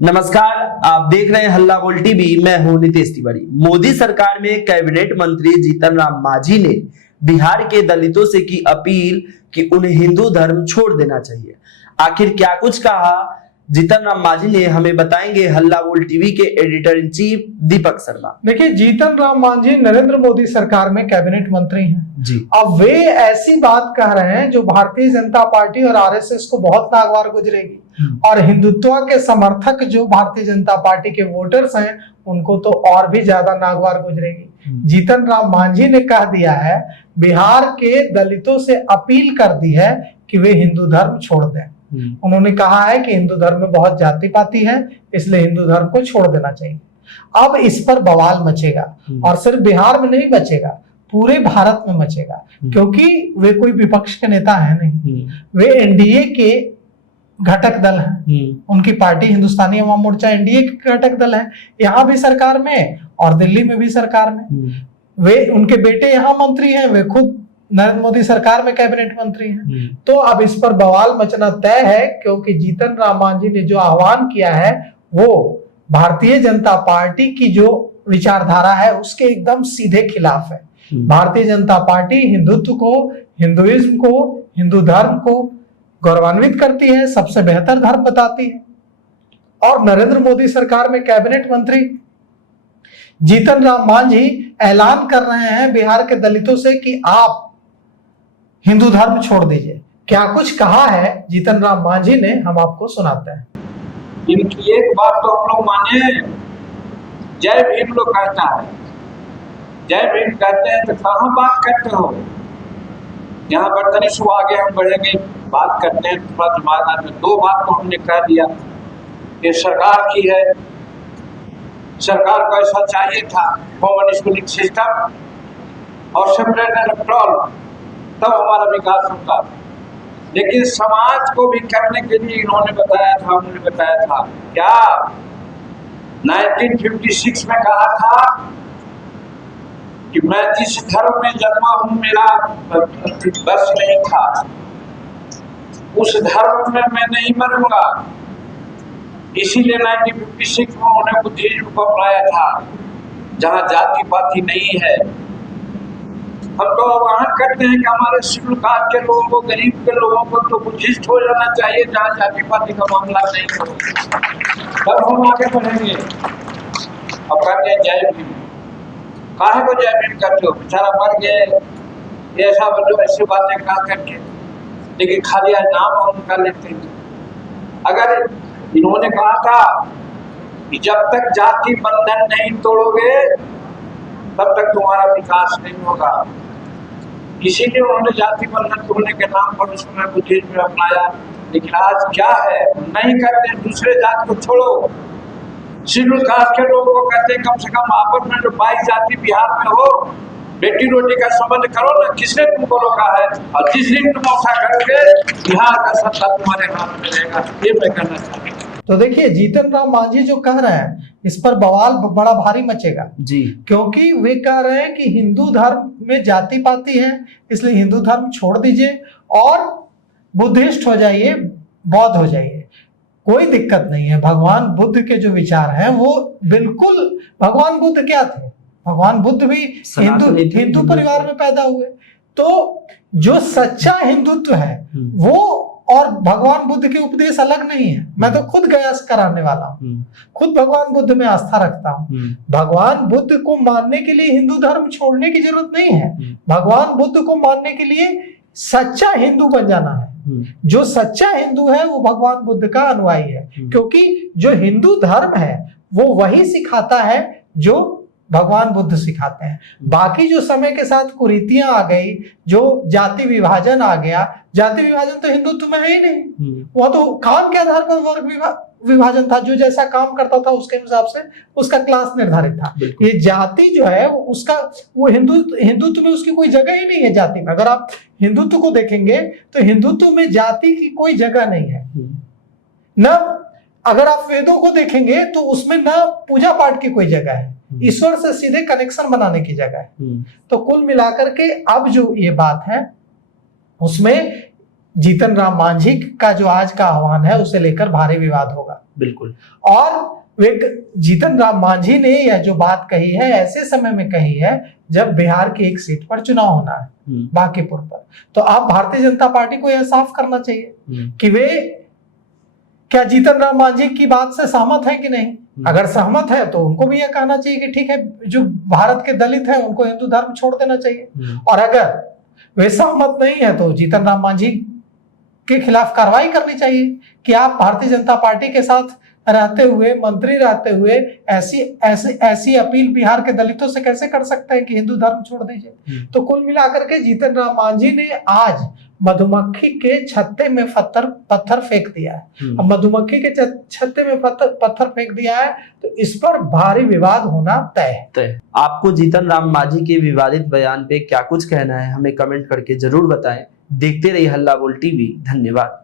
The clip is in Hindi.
नमस्कार, आप देख रहे हैं हल्ला बोल टीवी। मैं हूं नितेश तिवारी। मोदी सरकार में कैबिनेट मंत्री जीतन राम मांझी ने बिहार के दलितों से की अपील कि उन्हें हिंदू धर्म छोड़ देना चाहिए। आखिर क्या कुछ कहा जीतन राम मांझी ने, हमें बताएंगे हल्ला बोल टीवी के editor in chief Deepak Sharma. देखिए, जीतन राम मांझी नरेंद्र मोदी सरकार में कैबिनेट मंत्री हैं जी। अब वे ऐसी बात कह रहे हैं जो भारतीय जनता पार्टी और आरएसएस को बहुत नागवार गुजरेगी और हिंदुत्व के समर्थक जो भारतीय जनता पार्टी के वोटर्स हैं उनको तो और भी ज्यादा नागवार गुजरेगी। जीतन राम मांझी ने कह दिया है, बिहार के दलितों से अपील कर दी है कि वे हिंदू धर्म छोड़ दें। उन्होंने कहा है कि हिंदू धर्म में बहुत जाति पाति है, इसलिए हिंदू धर्म को छोड़ देना चाहिए। अब इस पर बवाल मचेगा और सिर्फ बिहार में नहीं मचेगा, पूरे भारत में मचेगा, क्योंकि वे कोई विपक्ष के नेता है नहीं, वे एनडीए के घटक दल हैं। उनकी पार्टी हिंदुस्तानी अवाम मोर्चा एनडीए के घटक दल है, यहाँ भी सरकार में और दिल्ली में भी सरकार में। वे उनके बेटे यहाँ मंत्री हैं, वे खुद नरेंद्र मोदी सरकार में कैबिनेट मंत्री हैं। तो अब इस पर बवाल मचना तय है, क्योंकि जीतन राम मांझी ने जो आह्वान किया है वो भारतीय जनता पार्टी की जो विचारधारा है उसके एकदम सीधे खिलाफ है। भारतीय जनता पार्टी हिंदुत्व को, हिंदुइज्म को, हिंदू धर्म को गौरवान्वित करती है, सबसे बेहतर धर्म बताती है। और नरेंद्र मोदी सरकार में कैबिनेट मंत्री जीतन राम मांझी ऐलान कर रहे हैं बिहार के दलितों से कि आप हिंदू धर्म छोड़ दीजिए। क्या कुछ कहा है जीतन राम मांझी ने, हम आपको सुनाते हैं। इनकी एक बात तो हम लोग माने, जय भीम लोग कहता है, जय भीम कहते हैं तो कहाँ बात करते हो। यहाँ पर तनिक सुबह आगे हम बढ़ेंगे, बात करते हैं थोड़ा दिमाग में। दो बात तो हमने कह दिया, ये सरकार की है, सरकार को ऐसा चाहिए था कॉमन स्कूलिंग सिस्टम और सेपरेट इलेक्टोरल, तब हमारा विकास होता। लेकिन समाज को भी करने के लिए इन्होंने बताया था, उन्होंने बताया था क्या 1956 में कहा था कि मैं जिस धर्म में जन्मा हूं मेरा बस नहीं था, उस धर्म में मैं नहीं मरूंगा। इसीलिए 1956 में उन्होंने बुद्धिज्म को अपनाया था, जहां जाति पाति नहीं है। हम तो वहां करते हैं कि हमारे शेड्यूल कास्ट के लोगों को, गरीब के लोगों को तो बुद्धिस्ट हो जाना चाहिए, जहाँ जाति पाति का मामला नहीं हो, तब हम आगे बढ़ेंगे। अब कहते हैं जय भीम, काहे को जय भीम करते हो, बेचारा मर गए, ऐसा जो ऐसी बातें कहा करके, लेकिन खाली आज नाम उनका लेते हैं। अगर इन्होंने कहा था कि जब तक जाति बंधन नहीं तोड़ोगे तब तक तुम्हारा विकास नहीं होगा, इसीलिए उन्होंने जाति बंधन तोड़ने के नाम पर उस समय बुद्धिज्म में अपनाया। लेकिन आज क्या है, नहीं करते, दूसरे जाति को छोड़ो। शेड्यूल कास्ट के लोगों को कहते हैं कम से कम आपस में जो 22 जाति बिहार में हो, बेटी रोटी का संबंध करो ना, किसने तुमको रोका है। और जिस दिन तुम ऐसा करोगे बिहार का सत्ता तुम्हारे हाथ में रहेगा, ये मैं कहना चाहता हूँ। तो देखिए, जीतन राम मांझी जो कह रहे हैं इस पर बवाल बड़ा भारी मचेगा जी, क्योंकि वे कह रहे हैं कि हिंदू धर्म में जाति पाति है, इसलिए हिंदू धर्म छोड़ दीजिए और बुद्धिस्ट हो जाइए, बौद्ध हो जाइए, कोई दिक्कत नहीं है। भगवान बुद्ध के जो विचार हैं वो बिल्कुल, भगवान बुद्ध क्या थे, भगवान बुद्ध भी हिंदू परिवार में पैदा हुए। तो जो सच्चा हिंदुत्व है वो और भगवान बुद्ध के उपदेश अलग नहीं है। मैं तो खुद गयास कराने वाला हूँ, खुद भगवान बुद्ध में आस्था रखता हूँ। भगवान बुद्ध को मानने के लिए हिंदू धर्म छोड़ने की जरूरत नहीं है। भगवान बुद्ध को मानने के लिए सच्चा हिंदू बन जाना है। जो सच्चा हिंदू है वो भगवान बुद्ध का अनुयायी है, क्योंकि जो हिंदू धर्म है वो वही सिखाता है जो भगवान बुद्ध सिखाते हैं। बाकी जो समय के साथ कुरीतियां आ गई, जो जाति विभाजन आ गया, जाति विभाजन तो हिंदुत्व में है ही नहीं। वह तो काम के आधार पर वर्ग विभाजन था, जो जैसा काम करता था उसके हिसाब से उसका क्लास निर्धारित था। ये जाति जो है उसका, वो हिंदुत्व में उसकी कोई जगह ही नहीं है। जाति में अगर आप हिंदुत्व को देखेंगे तो हिंदुत्व में जाति की कोई जगह नहीं है। न अगर आप वेदों को देखेंगे तो उसमें न पूजा पाठ की कोई जगह है, ईश्वर से सीधे कनेक्शन बनाने की जगह है। तो कुल मिलाकर के अब जो ये बात है उसमें जीतन राम मांझी का जो आज का आह्वान है उसे लेकर भारी विवाद होगा। बिल्कुल। और जीतन राम मांझी ने यह जो बात कही है ऐसे समय में कही है जब बिहार की एक सीट पर चुनाव होना है, बांकीपुर पर। तो अब भारतीय जनता पार्टी को यह साफ करना चाहिए कि वे क्या जीतन राम मांझी की बात से सहमत है कि नहीं। अगर सहमत है तो उनको भी यह कहना चाहिए कि ठीक है, जो भारत के दलित हैं उनको हिंदू धर्म छोड़ देना चाहिए। और अगर वे सहमत नहीं है तो जीतन राम मांझी के खिलाफ कार्रवाई करनी चाहिए कि आप भारतीय जनता पार्टी के साथ रहते हुए, मंत्री रहते हुए ऐसी अपील बिहार के दलितों से कैसे कर सकते हैं कि हिंदू धर्म छोड़ दीजिए। तो कुल मिलाकर के जीतन राम मांझी ने आज मधुमक्खी के छत्ते में पत्थर फेंक दिया है। अब मधुमक्खी के छत्ते में पत्थर फेंक दिया है तो इस पर भारी विवाद होना तय है। आपको जीतन राम मांझी के विवादित बयान पे क्या कुछ कहना है, हमें कमेंट करके जरूर बताएं। देखते रहिए हल्ला बोल टीवी। धन्यवाद।